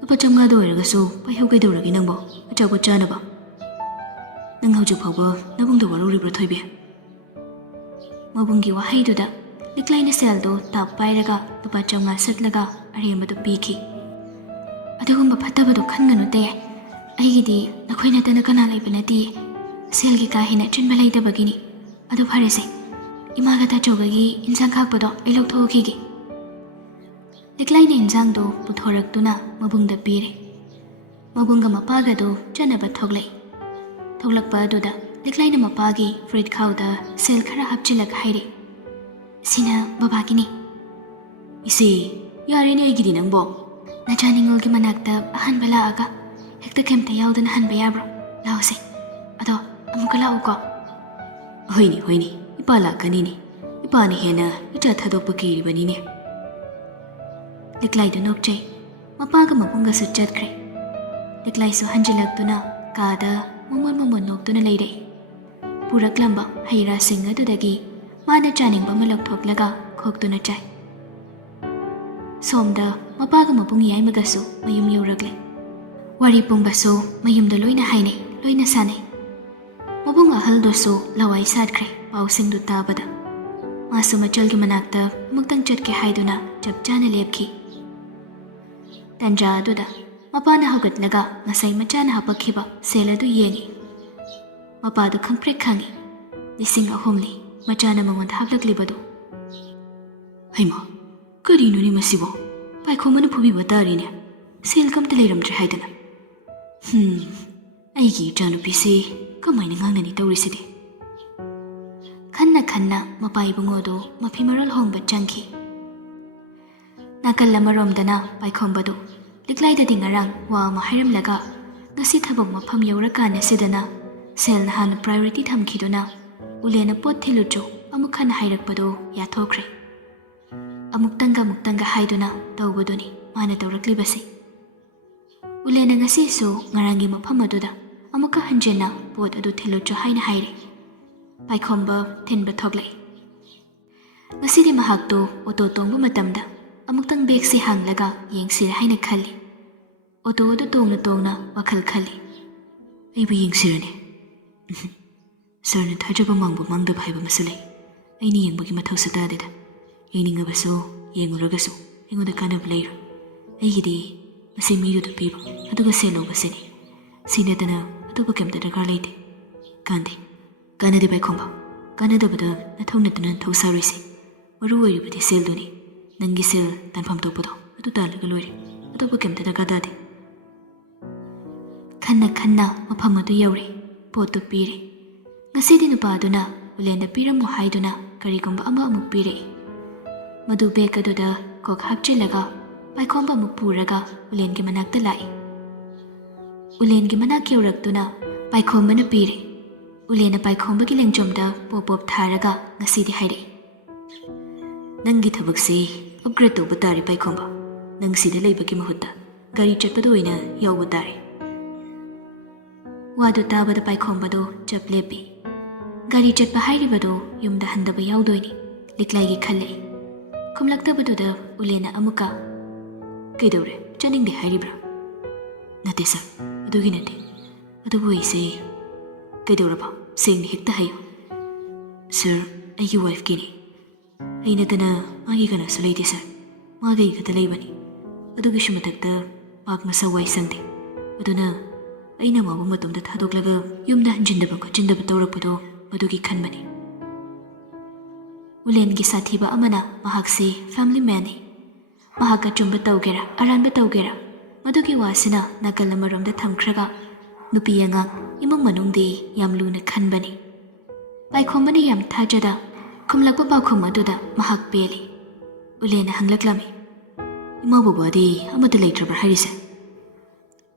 ꯂꯨꯄꯥ 500 ꯑꯣꯏꯔꯒꯁꯨ ꯄꯥꯏꯍꯧ ꯀꯩꯗꯧꯔꯒꯦ ꯅꯪꯕꯣ ꯑꯆꯥꯄꯣꯠ ꯆꯥꯅꯕ ꯅꯪ ꯍꯧꯖꯤꯛ ꯐꯥꯎꯕ ꯅꯕꯨꯡꯗ ꯋꯥꯔꯧꯔꯤꯕ꯭ꯔꯥ ꯊꯣꯏꯕꯤ ꯃꯕꯨꯡꯒꯤ ꯋꯥꯍꯩꯗꯨꯗ ꯂꯤꯛꯂꯥꯏꯅ ꯁꯦꯜꯗꯨ ꯇꯥꯞ ꯄꯥꯏꯔꯒ ꯂꯨꯄꯥ 500 ꯁꯠꯂꯒ ꯑꯔꯦꯝꯕꯗꯨ ꯄꯤꯈꯤ ꯑꯗꯨꯒꯨꯝꯕ ꯐꯠꯇꯕꯗꯨ ꯈꯟꯒꯅꯨ ꯇꯌꯥꯏ ꯑꯩꯒꯤꯗꯤ ꯅꯈꯣꯏ ꯅꯠꯇꯅ ꯀꯅꯥ ꯂꯩꯕ ꯅꯠꯇꯤꯌꯦ ꯁꯦꯜꯒꯤ ꯀꯥ ꯍꯦꯟꯅ ꯆꯤꯟꯕ ꯂꯩꯇꯕꯒꯤꯅꯤ ꯑꯗꯨ ꯐꯔꯦꯁꯦ ꯏꯃꯥꯒ ꯇꯥꯆꯧꯒꯒꯤ ꯏꯟꯁꯥꯡ ꯈꯥꯛꯄꯗꯣ ꯑꯩ ꯂꯧꯊꯣꯛꯈꯤꯒꯦ ꯂꯤꯛꯂꯥꯏꯅ ꯏꯟꯁꯥꯡꯗꯣ ꯄꯨꯊꯣꯔꯛꯇꯨꯅ ꯃꯕꯨꯡꯗ ꯄꯤꯔꯦ ꯃꯕꯨꯡꯒ ꯃꯄꯥꯒꯗꯨ ꯆꯠꯅꯕ ꯊꯣꯛꯂꯛꯄ ꯑꯗꯨꯗ ꯂꯤꯛꯂꯥꯏꯅ ꯃꯄꯥꯒꯤ ꯐꯨꯔꯤꯠ ꯈꯥꯎꯗ ꯁꯦꯜ ꯈꯔ ꯍꯥꯞꯆꯤꯜꯂꯒ ꯍꯥꯏꯔꯦ ꯁꯤꯅ ꯕꯕꯥꯒꯤꯅꯤ ꯏꯆꯦ ꯌꯥꯔꯦꯅꯦ ꯑꯩꯒꯤꯗꯤ ꯅꯪꯕꯣ ꯅꯆꯥ ꯅꯤꯡꯉꯣꯜꯒꯤ ꯃꯅꯥꯛꯇ ꯑꯍꯥꯟꯕ ꯂꯥꯛꯑꯒ ꯍꯦꯛꯇ ꯀꯩꯝꯇ ꯌꯥꯎꯗꯅ ꯍꯟꯕ ꯌꯥꯕ꯭ꯔꯣ ꯂꯥꯛꯑꯣꯁꯦ ꯑꯗꯣ ꯑꯃꯨꯛꯀ ꯂꯥꯛꯎꯀꯣ ꯍꯣꯏꯅꯦ ꯏꯄꯥ ꯂꯥꯛꯀꯅꯤꯅꯦ ꯏꯄꯥꯅ ꯍꯦꯟꯅ ꯏꯆꯥ ꯊꯥꯗꯣꯛꯄ ꯀꯤꯔꯤꯕꯅꯤꯅꯦ ꯂꯤꯛꯂꯥꯏꯗꯨ ꯅꯣꯛꯆꯩ ꯃꯄꯥꯒ ꯃꯕꯨꯡꯒꯁꯨ ꯆꯠꯈ꯭ꯔꯦ ꯂꯤꯛꯂꯥꯏꯁꯨ ꯍꯟꯖꯤꯜꯂꯛꯇꯨꯅ ꯀꯥꯗ ꯃꯣꯃꯣꯟ ꯅꯣꯛꯇꯨꯅ ꯂꯩꯔꯛꯏ ꯄꯨꯔꯛꯂꯝꯕ ꯍꯩ ꯔꯥꯁꯤꯡ ꯑꯗꯨꯗꯒꯤ ꯃꯥꯅ ꯆꯥꯅꯤꯡꯕ ꯑꯃ ꯂꯧꯊꯣꯛꯂꯒ ꯈꯣꯛꯇꯨꯅ ꯆꯥꯏ ꯁꯣꯝꯗ ꯃꯄꯥꯒ ꯃꯕꯨꯡ ꯌꯥꯏꯃꯒꯁꯨ ꯃꯌꯨꯝ ꯌꯧꯔꯛꯂꯦ ꯋꯥꯔꯤ ꯄꯨꯝꯕꯁꯨ ꯃꯌꯨꯝꯗ ꯂꯣꯏꯅ ꯍꯥꯏꯅꯩ ꯂꯣꯏꯅ ꯁꯥꯟꯅꯩ ꯃꯕꯨꯡ ꯑꯍꯜꯗꯨꯁꯨ ꯂꯋꯥꯏ ꯁꯥꯠꯈ꯭ꯔꯦ ꯄꯥꯎꯁꯤꯡꯗꯨ ꯇꯥꯕꯗ ꯃꯥꯁꯨ ꯃꯆꯜꯒꯤ ꯃꯅꯥꯛꯇ ꯑꯃꯨꯛꯇꯪ ꯆꯠꯀꯦ ꯍꯥꯏꯗꯨꯅ ꯆꯞ ꯆꯥꯅ ꯂꯦꯞꯈꯤ ꯇꯟꯖꯥ ꯑꯗꯨꯗ ꯃꯄꯥꯅ ꯍꯧꯒꯠꯂꯒ ꯉꯁꯥꯏ ꯃꯆꯥꯅ ꯍꯥꯄꯛꯈꯤꯕ ꯁꯦꯜ ꯑꯗꯨ ꯌꯦꯡꯉꯤ ꯃꯄꯥꯗꯨ ꯈꯪꯄ꯭ꯔꯦꯛ ꯈꯪꯉꯤ 2,000ꯅꯤ ꯃꯆꯥꯅ ꯃꯉꯣꯟꯗ ꯍꯥꯞꯂꯛꯂꯤꯕꯗꯨ ꯍꯩꯃꯥ ꯀꯔꯤꯅꯣꯅꯦ ꯃꯁꯤꯕꯣ ꯄꯥꯏꯈꯣꯝꯕꯅ ꯐꯨꯕꯤꯕ ꯇꯥꯔꯤꯅꯦ ꯁꯦꯜ ꯀꯝꯇ ꯂꯩꯔꯝꯗ꯭ꯔꯦ ꯍꯥꯏꯗꯅ ꯑꯩꯒꯤ ꯏꯆꯥꯅꯨꯄꯤꯁꯤ ꯀꯃꯥꯏꯅ ꯉꯥꯡꯅꯅꯤ ꯇꯧꯔꯤꯁꯤꯗꯤ ꯈꯟꯅ ꯃꯄꯥ ꯏꯕꯨꯡꯉꯣꯗꯨ ꯃꯐꯤ ꯃꯔꯣꯜ ꯍꯣꯡꯕ ꯆꯪꯈꯤ ꯅꯥꯀꯜ ꯑꯃꯔꯣꯝꯗꯅ ꯄꯥꯏꯈꯣꯝꯕꯗꯨ ꯂꯤꯛꯂꯥꯏꯗꯗꯤ ꯉꯔꯥꯡ ꯋꯥ ꯑꯃ ꯍꯥꯏꯔꯝꯂꯒ ꯉꯁꯤ ꯊꯕꯛ ꯃꯐꯝ ꯌꯧꯔꯀꯥꯟꯗꯁꯤꯗꯅ ꯁꯦꯜꯅ ꯍꯥꯟꯅ ꯄ꯭ꯔꯥꯏꯌꯣꯔꯤꯇꯤ ꯊꯝꯈꯤꯗꯨꯅ ꯎꯂꯦꯟꯅ ꯄꯣꯠ ꯊꯤꯜꯂꯨꯆꯣ ꯑꯃꯨꯛ ꯍꯟꯅ ꯍꯥꯏꯔꯛꯄꯗꯨ ꯌꯥꯊꯣꯛꯈ꯭ꯔꯦ ꯑꯃꯨꯛꯇꯪꯒ ꯍꯥꯏꯗꯨꯅ ꯇꯧꯕꯗꯨꯅꯤ ꯃꯥꯅ ꯇꯧꯔꯛꯂꯤꯕꯁꯤ ꯎꯂꯦꯟꯅ ꯉꯁꯤꯁꯨ ꯉꯔꯥꯡꯒꯤ ꯃꯐꯝ ꯑꯗꯨꯗ ꯑꯃꯨꯛꯀ ꯍꯟꯖꯤꯟꯅ ꯄꯣꯠ ꯑꯗꯨ ꯊꯤꯜꯂꯨꯆꯣ ꯍꯥꯏꯅ ꯍꯥꯏꯔꯦ ꯄꯥꯏꯈꯣꯝꯕ ꯊꯤꯟꯕ ꯊꯣꯛꯂꯛꯏ ꯉꯁꯤꯗꯤ ꯃꯍꯥꯛꯇꯨ ꯑꯣꯇꯣ ꯇꯣꯡꯕ ꯃꯇꯝꯗ ꯑꯃꯨꯛꯇꯪ ꯕꯦꯒꯁꯤ ꯍꯥꯡꯂꯒ ꯌꯦꯡꯁꯤꯔꯦ ꯍꯥꯏꯅ ꯈꯜꯂꯤ ꯑꯣꯇꯣ ꯑꯗꯨ ꯇꯣꯡꯅ ꯋꯥꯈꯜ ꯈꯜꯂꯤ ꯑꯩꯕꯨ ꯌꯦꯡꯁꯤꯔꯅꯦ ꯁꯥꯔꯅ ꯊꯥꯖꯕ ꯃꯥꯡꯗꯕ ꯍꯥꯏꯕ ꯑꯃꯁꯨ ꯂꯩ ꯑꯩꯅ ꯌꯦꯡꯕꯒꯤ ꯃꯊꯧꯁꯨ ꯇꯥꯗꯦꯗ ꯌꯦꯡꯅꯤꯡꯉꯕꯁꯨ ꯌꯦꯡꯉꯨꯔꯒꯁꯨ ꯑꯩꯉꯣꯟꯗ ꯀꯥꯟꯅꯕ ꯂꯩꯔꯣꯏ ꯑꯩꯒꯤꯗꯤ ꯃꯁꯤ ꯃꯤꯗꯨꯗ ꯄꯤꯕ ꯑꯗꯨꯒ ꯁꯦꯜ ꯂꯧꯕꯁꯤꯅꯤ ꯁꯤ ꯅꯠꯇꯅ ꯑꯇꯣꯞꯄ ꯀꯩꯝꯇ ꯗꯔꯀꯥꯔ ꯂꯩꯇꯦ ꯀꯥꯟꯅꯗꯦ ꯄꯥꯏꯈꯣꯝꯕ ꯀꯥꯟꯅꯗꯕꯗ ꯅꯠꯇꯅ ꯊꯧ ꯁꯥꯔꯣꯏꯁꯤ ꯃꯔꯨ ꯑꯣꯏꯔꯤꯕꯗꯤ ꯁꯦꯜꯗꯨꯅꯤ ꯅꯪꯒꯤ ꯁꯦꯜ ꯇꯥꯟꯐꯝ ꯊꯣꯛꯄꯗꯣ ꯑꯗꯨ ꯇꯥꯜꯂꯒ ꯂꯣꯏꯔꯦ ꯑꯇꯣꯞꯄ ꯀꯩꯝꯇ ꯗꯔꯀꯥꯔ ꯇꯥꯗꯦ ꯈꯟꯅ ꯃꯐꯝ ꯑꯗꯨ ꯌꯧꯔꯦ ꯄꯣꯠꯇꯨ ꯄꯤꯔꯦ ꯉꯁꯤꯗꯤ ꯅꯨꯄꯥꯗꯨꯅ ꯎꯂꯦꯟꯗ ꯄꯤꯔꯝꯃꯣ ꯍꯥꯏꯗꯨꯅ ꯀꯔꯤꯒꯨꯝꯕ ꯑꯃꯨꯛ ꯄꯤꯔꯛꯏ ꯃꯗꯨ ꯕꯦꯒ ꯑꯗꯨꯗ ꯀꯣꯛ ꯍꯥꯞꯆꯤꯜꯂꯒ ꯄꯥꯏꯈꯣꯝꯕ ꯑꯃꯨꯛ ꯄꯨꯔꯒ ꯎꯂꯦꯟꯒꯤ ꯃꯅꯥꯛꯇ ꯂꯥꯛꯏ ꯎꯂꯦꯟꯒꯤ ꯃꯅꯥꯛ ꯌꯧꯔꯛꯇꯨꯅ ꯄꯥꯏꯈꯣꯝꯕꯅ ꯄꯤꯔꯦ ꯎꯂꯦꯟꯅ ꯄꯥꯏꯈꯣꯝꯕꯒꯤ ꯂꯦꯡꯖꯣꯝꯗ ꯄꯣꯞ ꯊꯥꯔꯒ ꯉꯁꯤꯗꯤ ꯍꯥꯏꯔꯛꯏ ꯅꯪꯒꯤ ꯊꯕꯛꯁꯤ ꯑꯞꯒ꯭ꯔꯦꯗ ꯇꯧꯕ ꯇꯥꯔꯦ ꯄꯥꯏꯈꯣꯝꯕ ꯅꯪ ꯁꯤꯗ ꯂꯩꯕꯒꯤ ꯃꯍꯨꯠꯇ ꯒꯥꯔꯤ ꯆꯠꯄꯗ ꯑꯣꯏꯅ ꯌꯥꯎꯕ ꯇꯥꯔꯦ ꯋꯥꯗꯨ ꯇꯥꯕꯗ ꯄꯥꯏꯈꯣꯝꯕꯗꯨ ꯆꯞ ꯂꯦꯞꯄꯤ ꯒꯥꯔꯤ ꯆꯠꯄ ꯍꯥꯏꯔꯤꯕꯗꯨ ꯌꯨꯝꯗ ꯍꯟꯗꯕ ꯌꯥꯎꯗꯣꯏꯅꯤ ꯂꯤꯛꯂꯥꯏꯒꯤ ꯈꯜꯂꯛꯏ ꯈꯨꯝꯂꯛꯇꯕꯗꯨꯗ ꯎꯂꯦꯟꯅ ꯑꯃꯨꯛꯀ ꯀꯩꯗꯧꯔꯦ ꯆꯠꯅꯤꯡꯗꯦ ꯍꯥꯏꯔꯤꯕ꯭ꯔꯥ ꯅꯠꯇꯦ ꯁꯥꯔ ꯑꯗꯨꯒꯤ ꯅꯠꯇꯦ ꯑꯗꯨꯕꯨ ꯑꯩꯁꯦ ꯀꯩꯗꯧꯔꯕ ꯁꯦꯡꯅ ꯍꯦꯛꯇ ꯍꯥꯏꯌꯨ ꯁꯥꯔ ꯑꯩꯒꯤ ꯋꯥꯏꯐꯀꯤꯅꯤ ꯑꯩ ꯅꯠꯇꯅ ꯃꯥꯒꯤ ꯀꯅꯥꯁꯨ ꯂꯩꯇꯦ ꯁꯥꯔ ꯃꯥꯒ ꯑꯩ ꯈꯛꯇ ꯂꯩꯕꯅꯤ ꯑꯗꯨꯒꯤꯁꯨ ꯃꯊꯛꯇ ꯄꯥꯛ ꯃꯁꯥ ꯋꯥꯏ ꯁꯪꯗꯦ ꯑꯗꯨꯅ ꯑꯩꯅ ꯃꯥꯕꯨ ꯃꯇꯣꯝꯗ ꯊꯥꯗꯣꯛꯂꯒ ꯌꯨꯝꯗ ꯍꯟꯖꯤꯟꯗꯕ ꯈꯣꯠꯆꯤꯟꯗꯕ ꯇꯧꯔꯛꯄꯗꯣ ꯃꯗꯨꯒꯤ ꯈꯟꯕꯅꯤ ꯎꯂꯦꯟꯒꯤ ꯁꯥꯊꯤꯕ ꯑꯃꯅ ꯃꯍꯥꯛꯁꯤ ꯐꯦꯃꯤꯂꯤ ꯃꯦꯟꯅꯤ ꯃꯍꯥꯛ ꯑꯆꯨꯝꯕ ꯇꯧꯒꯦꯔꯥ ꯑꯔꯥꯟꯕ ꯇꯧꯒꯦꯔꯥ ꯃꯗꯨꯒꯤ ꯋꯥꯁꯤꯅ ꯅꯥꯀꯜ ꯑꯃꯔꯣꯝꯗ ꯊꯝꯈ꯭ꯔꯒ ꯅꯨꯄꯤ ꯑꯉꯥꯡ ꯏꯃꯨꯡ ꯃꯅꯨꯡꯗꯤ ꯌꯥꯝ ꯂꯨꯅ ꯈꯟꯕꯅꯤ꯫ ꯄꯥꯏꯈꯣꯝꯕꯅ ꯌꯥꯝ ꯊꯥꯖꯗ ꯈꯨꯝꯂꯛꯄ ꯄꯥꯎꯈꯨꯝ ꯑꯗꯨꯗ ꯃꯍꯥꯛ ꯄꯦꯜꯂꯤ꯫ ꯎꯂꯦꯟꯅ ꯍꯪꯂꯛꯂꯝꯃꯤ, ꯏꯃꯥ ꯕꯕꯥꯗꯤ ꯑꯃꯠꯇ ꯂꯩꯇ꯭ꯔꯕ꯭ꯔꯥ ꯍꯥꯏꯔꯤꯁꯦ?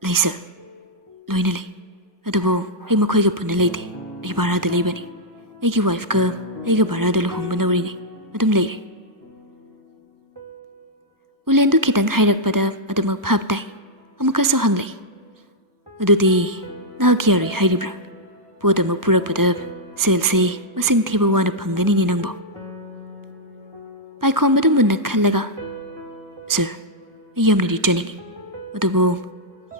ꯂꯩ ꯁꯔ, ꯂꯣꯏꯅ ꯂꯩ, ꯑꯗꯨꯕꯨ ꯑꯩ ꯃꯈꯣꯏꯒ ꯄꯨꯟꯅ ꯂꯩꯇꯦ꯫ ꯑꯩ ꯚꯔꯥꯗ ꯂꯩꯕꯅꯤ꯫ ꯑꯩꯒꯤ ꯋꯥꯏꯐꯀ ꯑꯩꯒ ꯚꯔꯥꯗ ꯂꯨꯍꯣꯡꯕ ꯅꯧꯔꯤꯉꯩ ꯑꯗꯨꯝ ꯂꯩꯔꯦ꯫ ꯎꯂꯦꯟꯗꯨ ꯈꯤꯇꯪ ꯍꯥꯏꯔꯛꯄꯗ ꯑꯗꯨꯃꯛ ꯚꯥꯞ ꯇꯥꯏ꯫ ꯑꯃꯨꯛꯀꯁꯨ ꯍꯪꯂꯛꯏ, ꯑꯗꯨꯗꯤ ꯅꯍꯥꯛ ꯌꯥꯔꯣꯏ ꯍꯥꯏꯔꯤꯕ꯭ꯔꯥ? ꯄꯣꯠ ꯑꯃ ꯄꯨꯔꯛꯄꯗ ꯁꯦꯜꯁꯦ ꯃꯁꯤꯡ ꯊꯤꯕ ꯋꯥꯅ ꯐꯪꯒꯅꯤꯅꯦ ꯅꯪꯕꯣ? ꯄꯥꯏꯈꯣꯝꯕꯗꯨ ꯃꯨꯟꯅ ꯈꯜꯂꯒ, ꯁꯔ, ꯑꯩ ꯌꯥꯝꯅꯗꯤ ꯆꯠꯅꯤꯡꯉꯤ, ꯑꯗꯨꯕꯨ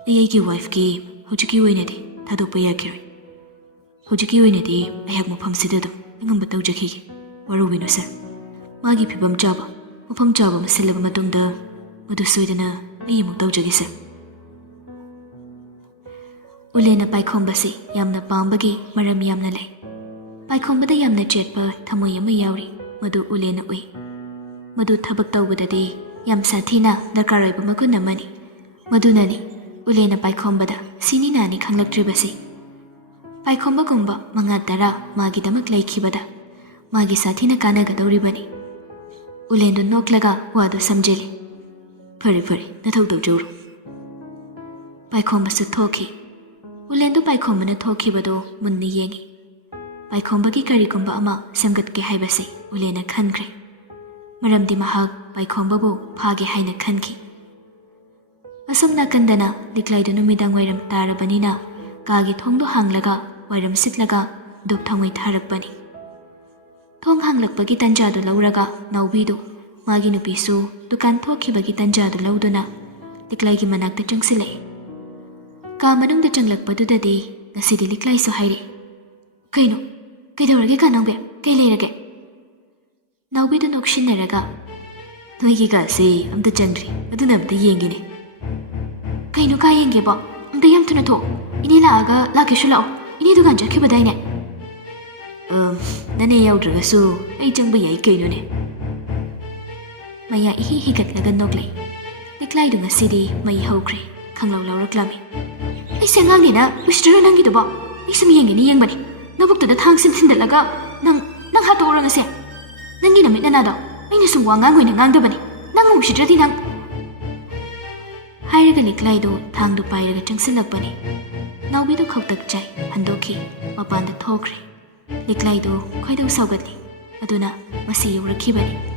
ꯑꯩꯒꯤ ꯋꯥꯏꯐꯀꯤ ꯍꯧꯖꯤꯛꯀꯤ ꯑꯣꯏꯅꯗꯤ ꯊꯥꯗꯣꯛꯄ ꯌꯥꯈꯤꯔꯣꯏ꯫ ꯍꯧꯖꯤꯛꯀꯤ ꯑꯣꯏꯅꯗꯤ ꯑꯩꯍꯥꯛ ꯃꯐꯝꯁꯤꯗ ꯑꯗꯨꯝ ꯑꯉꯝꯕ ꯇꯧꯖꯈꯤꯒꯦ꯫ ꯋꯥꯔꯧꯕꯤꯅꯨ ꯁꯔ, ꯃꯥꯒꯤ ꯐꯤꯕꯝ ꯆꯥꯕ ꯃꯐꯝ ꯆꯥꯕ ꯑꯃ ꯁꯤꯜꯂꯕ ꯃꯇꯨꯡꯗ ꯃꯗꯨ ꯁꯣꯏꯗꯅ ꯑꯩ ꯑꯃꯨꯛ ꯇꯧꯖꯒꯦ ꯁꯔ꯫ ꯎꯂꯦꯟꯅ ꯄꯥꯏꯈꯣꯝꯕꯁꯤ ꯌꯥꯝꯅ ꯄꯥꯝꯕꯒꯤ ꯃꯔꯝ ꯌꯥꯝꯅ ꯂꯩ꯫ ꯄꯥꯏꯈꯣꯝꯕꯗ ꯌꯥꯝꯅ ꯆꯦꯠꯄ ꯊꯃꯣꯏ ꯑꯃ ꯌꯥꯎꯔꯤ, ꯃꯗꯨ ꯎꯂꯦꯟꯅ ꯎꯏ꯫ ꯃꯗꯨ ꯊꯕꯛ ꯇꯧꯕꯗꯗꯤ ꯌꯥꯝ ꯁꯥꯊꯤꯅ ꯗꯔꯀꯥꯔ ꯑꯣꯏꯕ ꯃꯒꯨꯟ ꯑꯃꯅꯤ꯫ ꯃꯗꯨꯅꯅꯤ ꯎꯂꯦꯟꯅ ꯄꯥꯏꯈꯣꯝꯕꯗ ꯁꯤꯅꯤ ꯅꯥꯅꯤ ꯈꯪꯂꯛꯇ꯭ꯔꯤꯕꯁꯤ꯫ ꯄꯥꯏꯈꯣꯝꯕꯒꯨꯝꯕ 5-10 ꯃꯥꯒꯤꯗꯃꯛ ꯂꯩꯈꯤꯕꯗ ꯃꯥꯒꯤ ꯁꯥꯊꯤꯅ ꯀꯥꯟꯅꯒꯗꯧꯔꯤꯕꯅꯤ꯫ ꯎꯂꯦꯟꯗꯨ ꯅꯣꯛꯂꯒ ꯋꯥꯗꯨ ꯁꯝꯖꯤꯜꯂꯤ꯫ ꯐꯔꯦ ꯐꯔꯦ, ꯅꯊꯧ ꯇꯧꯖꯧꯔꯣ꯫ ꯄꯥꯏꯈꯣꯝꯕꯁꯨ ꯊꯣꯛꯈꯤ꯫ ꯎꯂꯦꯟꯗꯨ ꯄꯥꯏꯈꯣꯝꯕꯅ ꯊꯣꯛꯈꯤꯕꯗꯨ ꯃꯨꯟꯅ ꯌꯦꯡꯉꯤ꯫ ꯄꯥꯏꯈꯣꯝꯕꯒꯤ ꯀꯔꯤꯒꯨꯝꯕ ꯑꯃ ꯁꯦꯝꯒꯠꯀꯦ ꯍꯥꯏꯕꯁꯤ ꯎꯂꯦꯟꯅ ꯈꯟꯈ꯭ꯔꯦ꯫ ꯃꯔꯝꯗꯤ ꯃꯍꯥꯛ ꯄꯥꯏꯈꯣꯝꯕꯕꯨ ꯐꯥꯒꯦ ꯍꯥꯏꯅ ꯈꯟꯈꯤ꯫ ꯑꯁꯣꯝ ꯅꯥꯀꯟꯗꯅ ꯂꯤꯛꯂꯥꯏꯗꯨ ꯅꯨꯃꯤꯗꯥꯡ ꯋꯥꯏꯔꯝ ꯇꯥꯔꯕꯅꯤꯅ ꯀꯥꯒꯤ ꯊꯣꯡꯗꯨ ꯍꯥꯡꯂꯒ ꯋꯥꯏꯔꯝ ꯁꯤꯠꯂꯒ ꯙꯨꯞ ꯊꯥꯎꯃꯩ ꯊꯥꯔꯛꯄꯅꯤ꯫ ꯊꯣꯡ ꯍꯥꯡꯂꯛꯄꯒꯤ ꯇꯟꯖꯥꯗꯨ ꯂꯧꯔꯒ ꯅꯥꯎꯕꯤꯗꯨ ꯃꯥꯒꯤ ꯅꯨꯄꯤꯁꯨ ꯗꯨꯀꯥꯟ ꯊꯣꯛꯈꯤꯕꯒꯤ ꯇꯟꯖꯥꯗꯨ ꯂꯧꯗꯨꯅ ꯂꯤꯛꯂꯥꯏꯒꯤ ꯃꯅꯥꯛꯇ ꯆꯪꯁꯤꯜꯂꯛꯏ꯫ ꯀꯥ ꯃꯅꯨꯡꯗ ꯆꯪꯂꯛꯄꯗꯨꯗꯗꯤ ꯉꯁꯤꯗꯤ ꯂꯤꯛꯂꯥꯏꯁꯨ ꯍꯥꯏꯔꯤ, ꯀꯩꯅꯣ, ꯀꯩꯗꯧꯔꯒꯦ ꯀꯥꯅꯥꯎꯕꯤ? ꯀꯩ ꯂꯩꯔꯒꯦ? ꯅꯥꯎꯕꯤꯗꯨ ꯅꯣꯛꯁꯤꯟꯅꯔꯒ, ꯅꯣꯏꯒꯤ ꯀꯥꯁꯦ ꯑꯝꯇ ꯆꯪꯗ꯭ꯔꯤ, ꯑꯗꯨꯅ ꯑꯝꯇ ꯌꯦꯡꯒꯦꯅꯦ꯫ ꯀꯩꯅꯣ ꯀꯥ ꯌꯦꯡꯒꯦꯕꯣ? ꯑꯝꯇ ꯌꯥꯝ ꯊꯨꯅ ꯊꯣꯛ, ꯏꯅꯦ ꯂꯥꯛꯀꯦꯁꯨ ꯂꯥꯛꯑꯣ, ꯏꯅꯦ ꯗꯨꯀꯥꯟ ꯆꯠꯈꯤꯕꯗꯥꯏꯅꯦ? ꯅꯅꯦ ꯌꯥꯎꯗ꯭ꯔꯒꯁꯨ ꯑꯩ ꯆꯪꯕ ꯌꯥꯏ ꯀꯩꯅꯣꯅꯦ꯫ ꯃꯌꯥ ꯏꯍꯤ ꯍꯤꯒꯠꯂꯒ ꯅꯣꯛꯂꯛꯏ꯫ ꯂꯤꯛꯂꯥꯏꯗꯨ ꯉꯁꯤꯗꯤ ꯃꯩ ꯍꯧꯈ꯭ꯔꯦ, ꯈꯪꯂꯧ ꯂꯧꯔꯛꯂꯝꯃꯤ꯫ ꯑꯩꯁꯦ ꯑꯉꯥꯡꯅꯤꯅ ꯎꯁꯤꯠꯇ꯭ꯔꯣ ꯅꯪꯒꯤꯗꯨꯕꯣ? ꯑꯩ ꯁꯨꯝ ꯌꯦꯡꯕꯅꯤ꯫ ꯅꯕꯨꯛꯇꯨꯗ ꯊꯥꯡꯁꯤꯟ ꯊꯤꯟꯗꯠꯂꯒ ꯅꯪ ꯍꯥꯠꯇꯣꯛꯎꯔ ꯉꯁꯦ? ꯅꯪꯒꯤ ꯅꯃꯤꯠ ꯅꯅꯥꯗꯣ ꯑꯩꯅ ꯁꯨꯝ ꯋꯥ ꯉꯥꯡ ꯑꯣꯏꯅ ꯉꯥꯡꯗꯕꯅꯤ, ꯅꯪ ꯎꯁꯤꯠꯇ꯭ꯔꯗꯤ ꯅꯪ꯫ ꯍꯥꯏꯔꯒ ꯂꯤꯛꯂꯥꯏꯗꯨ ꯊꯥꯡꯗꯨ ꯄꯥꯏꯔꯒ ꯆꯪꯁꯤꯜꯂꯛꯄꯅꯤ꯫ ꯅꯥꯎꯕꯤꯗꯨ ꯈꯧꯇꯛ ꯆꯥꯏ, ꯍꯟꯗꯣꯛꯈꯤ, ꯃꯄꯥꯟꯗ ꯊꯣꯛꯈ꯭ꯔꯦ꯫ ꯂꯤꯛꯂꯥꯏꯗꯨ ꯈꯣꯏꯗꯧ ꯁꯥꯎꯒꯠꯂꯤ, ꯑꯗꯨꯅ ꯃꯁꯤ ꯌꯧꯔꯛꯈꯤꯕꯅꯤ꯫